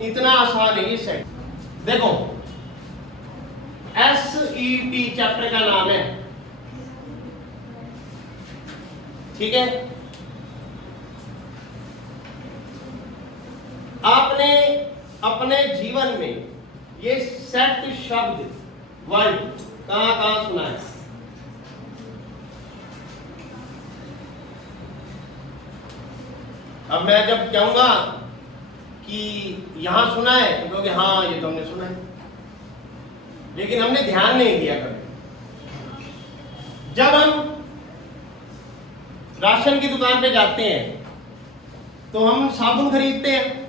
इतना आसान है ये सेट। देखो SET चैप्टर का नाम है, ठीक है। आपने अपने जीवन में ये सेट शब्द वर्ड कहां कहां सुना है? अब मैं जब कहूंगा कि यहां सुना है तो कहोगे हाँ ये तो हमने सुना है, लेकिन हमने ध्यान नहीं दिया कभी। जब हम राशन की दुकान पे जाते हैं तो हम साबुन खरीदते हैं,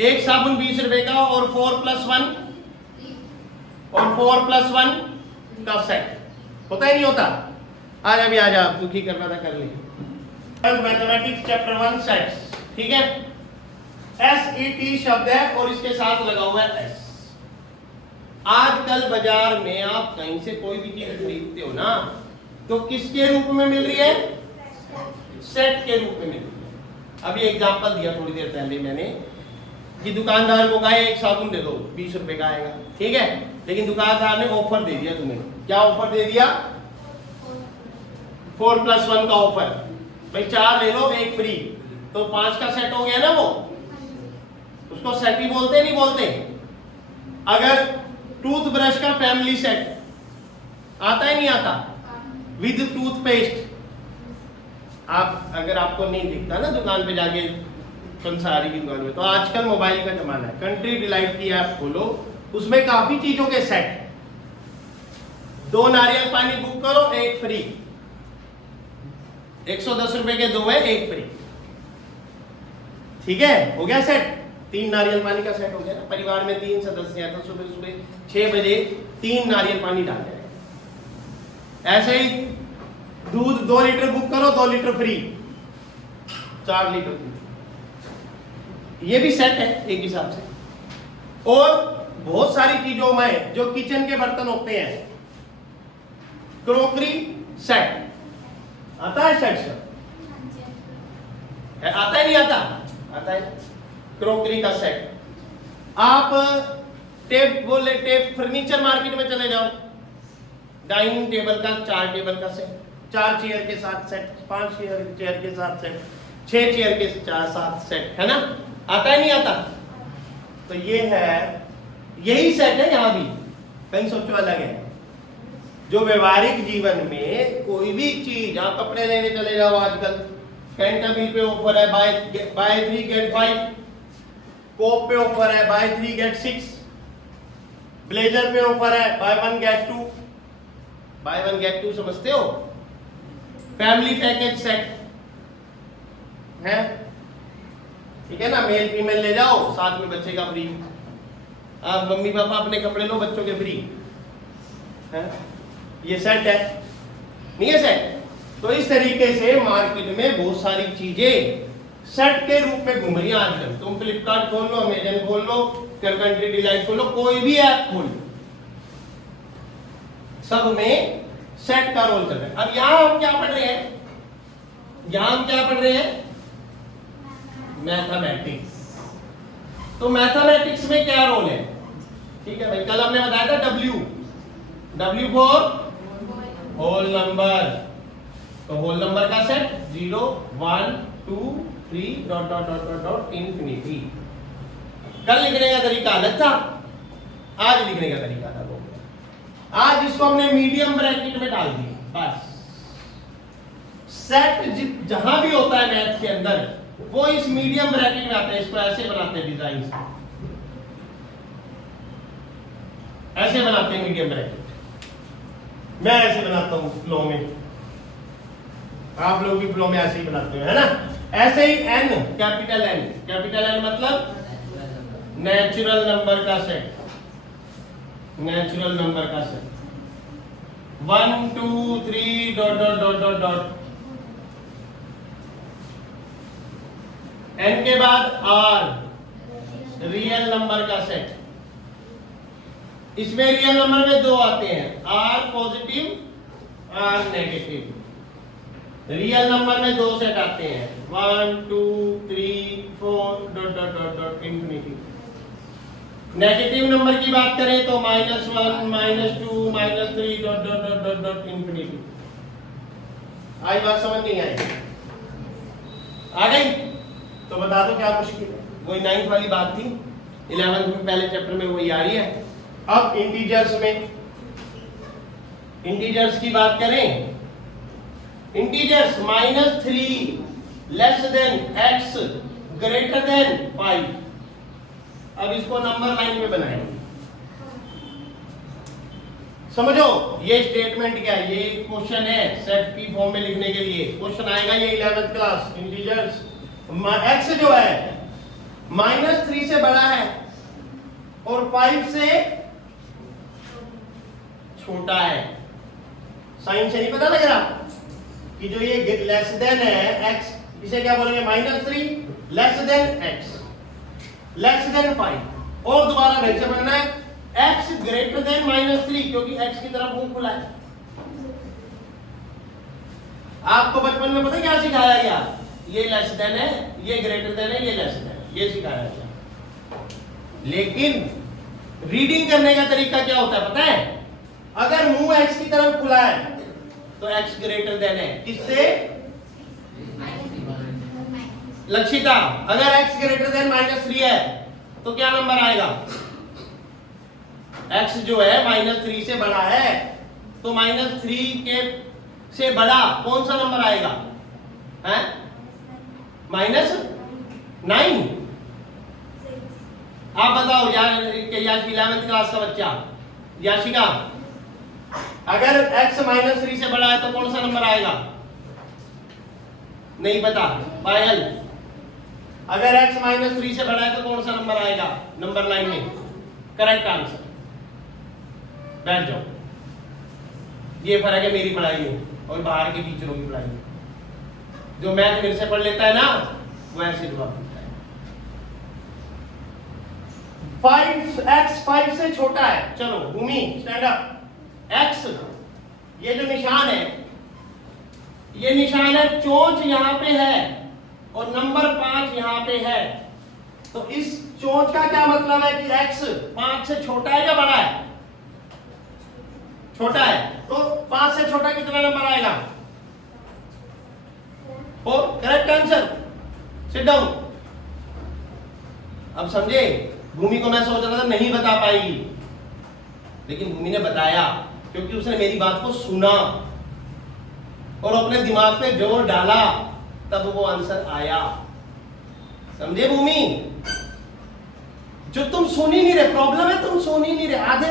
एक साबुन 20 रुपए का और 4+1 का सेट होता ही नहीं होता। आज अभी आज आप दुखी करना था कर लीजिए। मैथमेटिक्स चैप्टर 1 सेट्स, ठीक है। SET शब्द है और इसके साथ लगा हुआ है S। आजकल बाजार में आप कहीं से कोई भी चीज खरीदते हो ना तो किसके रूप में मिल रही है? सेट के रूप में मिल रही है। अभी एग्जांपल दिया थोड़ी देर पहले मैंने कि दुकानदार को कहा एक साबुन दे दो 20 रुपए का आएगा, ठीक है। लेकिन दुकानदार ने ऑफर दे दिया तुम्हें। क्या ऑफर दे दिया? 4+1 का ऑफर। भाई 4 ले लो 1 फ्री, तो 5 का सेट हो गया ना। वो उसको सेट ही बोलते नहीं बोलते? अगर टूथब्रश का फैमिली सेट आता है नहीं आता विद टूथपेस्ट, आप अगर आपको नहीं दिखता ना दुकान पे जाके कंसारी की दुकान में, तो आजकल मोबाइल का जमाना है। कंट्री डिलाइट की ऐप खोलो, उसमें काफी चीजों के सेट। 2 नारियल पानी बुक करो 1 फ्री, 110 रुपए के 2 है 1 फ्री, ठीक है। हो गया सेट। 3 नारियल पानी का सेट हो गया ना। परिवार में 3 सदस्य हैं तो सुबह सुबह 6 बजे 3 नारियल पानी डालते हैं। ऐसे ही दूध 2 लीटर बुक करो 2 लीटर फ्री, 4 लीटर दूध। ये भी सेट है एक हिसाब से। और बहुत सारी चीजों में जो किचन के बर्तन होते हैं, क्रोकरी सेट आता है। सेट सब आता है नहीं आता? आता है। क्रोकरी का सेट। आप टेप बोले टेप फर्नीचर मार्केट में चले जाओ, डाइनिंग टेबल का 4 टेबल का सेट, 4 चेयर के साथ सेट, 5 चेयर के साथ सेट, 6 चेयर के साथ सेट, है ना? आता है नहीं आता? तो ये है, यही सेट है यहां भी। कहीं सोचो अलग है। जो व्यवहारिक जीवन में कोई भी चीज, आप कपड़े लेने चले जाओ, आजकल कैंटाबिल पे ऑफर है बाय 3 गेट 5, कोप पे ऑफर है बाय 3 गेट 6, ब्लेजर पे ऑफर है बाय 1 गेट 2। बाय 1 गेट 2 समझते हो? फैमिली पैकेज सेट है, ठीक है ना। मेल फीमेल ले जाओ, साथ में बच्चे का फ्री। आप मम्मी पापा अपने कपड़े लो, बच्चों के फ्री है। ये सेट है, नहीं है सेट? तो इस तरीके से मार्केट में बहुत सारी चीजें सेट के रूप में घूम रही है आजकल। तुम फ्लिपकार्ट खोल लो, अमेजन खोल लो, कंट्री डिलाइट खोल लो, कोई भी ऐप खोल लो, सब में सेट का रोल कर रहा है। अब यहां हम क्या पढ़ रहे हैं? यहां हम क्या पढ़ रहे हैं? मैथमेटिक्स। तो मैथमेटिक्स में क्या रोल है? ठीक है भाई, कल हमने बताया था W फॉर होल नंबर। तो होल नंबर का set 0 1 2 3 dot dot dot dot dot infinity. कल लिखने का तरीका अलग था, आज लिखने का तरीका अलग हो गया। आज इसको हमने मीडियम ब्रैकेट में डाल दिया बस। सेट जहां भी होता है मैथ के अंदर वो इस मीडियम ब्रैकेट में आता है। इसको ऐसे बनाते हैं डिजाइन से, ऐसे बनाते हैं मीडियम ब्रैकेट। मैं ऐसे बनाता हूं फ्लो में, आप लोग भी फ्लो में ऐसे ही बनाते हो, है ना। ऐसे ही N, कैपिटल N मतलब नेचुरल नंबर का सेट। नेचुरल नंबर का set 1 2 3 dot dot dot dot dot. N के बाद R, रियल नंबर का सेट। इसमें रियल नंबर में 2 आते हैं, R positive R negative. Real number में 2 सेट आते हैं, 1 2 3 4 dot dot dot dot infinity. Negative number की बात करें तो -1 -2 -3 dot dot dot dot dot infinity. आई बात समझ नहीं आई? आ गई? तो बता दो क्या मुश्किल है? वही 9th वाली बात थी, 11th में पहले चैप्टर में वही आ रही है। अब इंटीजर्स में, इंटीजर्स की बात करें, integers -3 less then x greater than 5। अब इसको नंबर लाइन में बनाएंगे। समझो ये स्टेटमेंट क्या है, ये क्वेश्चन है सेट पी फॉर्म में लिखने के लिए क्वेश्चन आएगा ये 11th क्लास। इंटीजर्स x जो है -3 से बड़ा है और 5 से छोटा है। साइन से नहीं पता लग रहा कि जो ये लेस देन है x, इसे क्या बोलेंगे? -3 less then x less than 5। और दोबारा ढंग से बनना है x ग्रेटर देन -3, क्योंकि x की तरफ मुंह खुला है। आपको बचपन में पता क्या सिखाया गया? ये लेस देन है, ये ग्रेटर देन है, ये लेस देन है, ये सिखाया गया। लेकिन रीडिंग करने का तरीका क्या होता है पता है? अगर मुंह x की तरफ खुला है तो x ग्रेटर देन है किससे? लक्षिता, अगर x ग्रेटर देन -3 है तो क्या नंबर आएगा? x जो है -3 से बड़ा है तो -3 के से बड़ा कौन सा नंबर आएगा? हैं? -9। आप बताओ यार, 11th क्लास का बच्चा याशिका, अगर x -3 से बड़ा है तो कौन सा नंबर आएगा? नहीं पता। पायल, अगर x -3 से बड़ा है तो कौन सा नंबर आएगा नंबर लाइन में? Correct answer. बैठ जाओ। ये फर्क है मेरी पढ़ाई में और बाहर के टीचरों की पढ़ाई में। जो मैथ मेरे से पढ़ लेता है ना वो ऐसे जवाब देता है। 5x 5 से छोटा है। चलो भूमि स्टैंड अप। x ये जो निशान है, ये निशान है, चोंच यहां पे है और नंबर 5 यहां पे है। तो इस चोंच का क्या मतलब है कि x 5 से छोटा है या बड़ा है? छोटा है। तो 5 से छोटा कितना नंबर आएगा? 4। Correct answer. Sit down. अब समझे? भूमि को मैं सोच रहा था नहीं बता पाएगी, लेकिन भूमि ने बताया क्योंकि उसने मेरी बात को सुना और अपने दिमाग पे जोर डाला, तब वो आंसर आया। समझे भूमि? जो तुम सुन ही नहीं रहे, प्रॉब्लम है तुम सुन ही नहीं रहे। आधे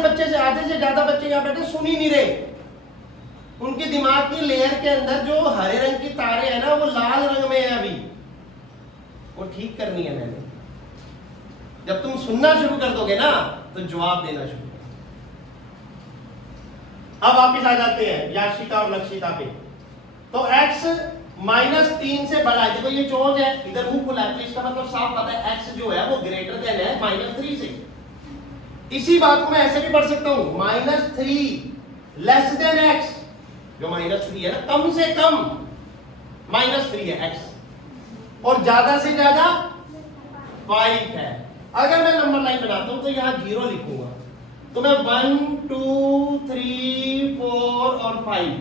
से ज्यादा बच्चे यहाँ बैठे सुन ही नहीं रहे। उनके दिमाग की लेयर के अंदर जो हरे रंग की तारे हैं ना वो लाल रंग में है अभी, वो ठीक करनी है मैंने। जब तुम सुनना शुरू कर दोगे ना तो जवाब देना शुरू कर। अब वापिस आ जाते हैं याशिका और लक्षिता पे। तो x -3 से बड़ा है। देखो ये चोंच है, इधर मुंह खुला है, तो इसका मतलब साफ पता है x जो है वो ग्रेटर देन है -3 से। इसी बात को मैं ऐसे भी पढ़ सकता हूं, -3 लेस देन x। जो -3 है ना, कम से कम -3 है x और ज्यादा से ज्यादा 5 है। अगर मैं नंबर लाइन बनाता हूं तो यहां 0 लिखूंगा, तो मैं 1 2 3 4 और 5,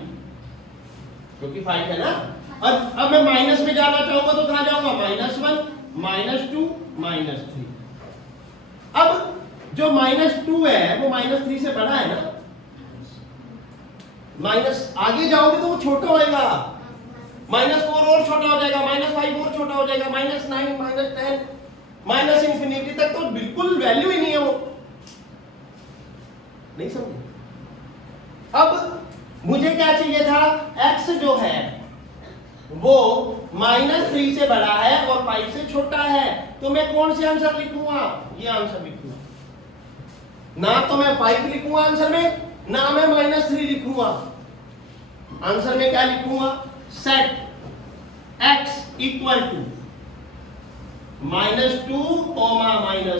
क्योंकि 5 है ना। और अब मैं माइनस में जाना चाहूंगा तो कहां जाऊंगा? -1 -2 -3। अब जो -2 है वो -3 से बड़ा है ना। माइनस आगे जाओगे तो वो छोटा होएगा, -4 और छोटा हो जाएगा, -5 और छोटा हो जाएगा, -9 -10 ∞ तक तो बिल्कुल वैल्यू ही नहीं है वो। नहीं समझे? अब मुझे क्या चाहिए था? x जो है वो -3 से बड़ा है और 5 से छोटा है, तो मैं कौन से आंसर लिखूंगा? ये आंसर लिखूंगा। ना तो मैं 5 लिखूंगा आंसर में, ना मैं -3 लिखूंगा। आंसर में क्या लिखूंगा? Set x equal to -2, -1,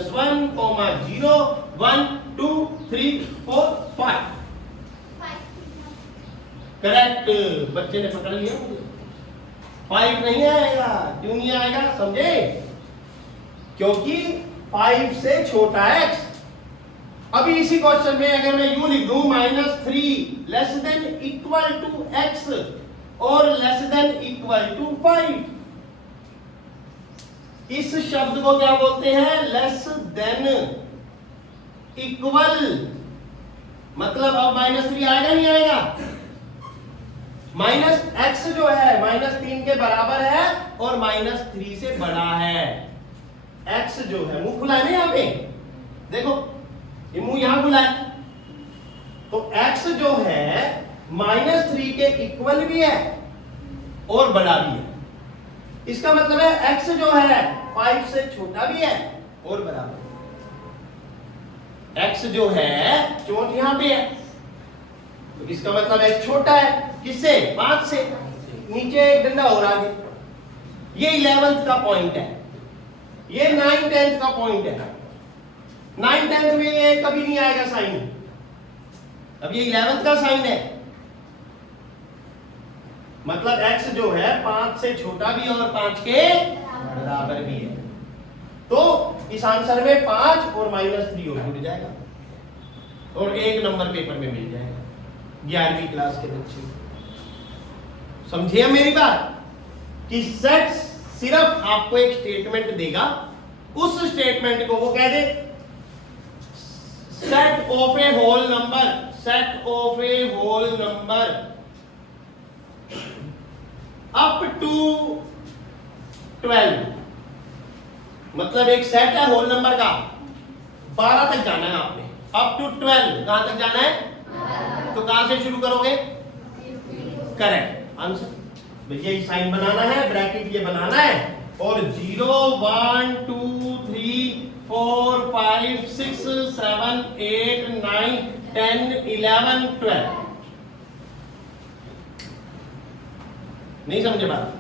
0, 1 2 3 4 5। Correct. बच्चे ने पकड़ लिया मुझे। 5 नहीं आएगा। क्यों नहीं आएगा समझे? क्योंकि 5 से छोटा x। अभी इसी क्वेश्चन में अगर मैं यूं लिख दूं -3 less than equal to x और लेस देन इक्वल टू 5, इस शब्द को क्या बोलते हैं? Less than equal. मतलब अब -3 आएगा नहीं आएगा? -x जो है -3 के बराबर है और -3 से बड़ा है। x जो है, मुंह खुला है ना यहाँ पे, देखो ये मुंह यहां खुला है, तो x जो है -3 के इक्वल भी है और बड़ा भी है। इसका मतलब है x जो है 5 से छोटा भी है और बराबर। x जो है चोट यहां पे है, तो इसका मतलब x छोटा है किससे? 5 से। नीचे एक डंडा और आगे। ये 11th का पॉइंट है, ये 9th 10th का पॉइंट है। 9th 10th में ये कभी नहीं आएगा साइन, अब ये 11th का साइन है। मतलब x जो है 5 से छोटा भी और 5 के बराबर भी है। तो इस आंसर में 5 और -3 और जुड़ जाएगा और 1 नंबर पेपर में मिल जाएगा 11वीं क्लास के बच्चे। समझिए मेरी बात कि सेट सिर्फ आपको एक स्टेटमेंट देगा, उस स्टेटमेंट को वो कह दे set of a whole number, set of a whole number up to 12। मतलब एक सेट है होल नंबर का, 12 तक जाना है आपने, अप टू 12 कहां तक जाना है? तो कहां से शुरू करोगे? Correct answer. यही साइन बनाना है, ब्रैकेट ये बनाना है और 0 1 2 3 4 5 6 7 8 9 10 11 12। नहीं समझे बात?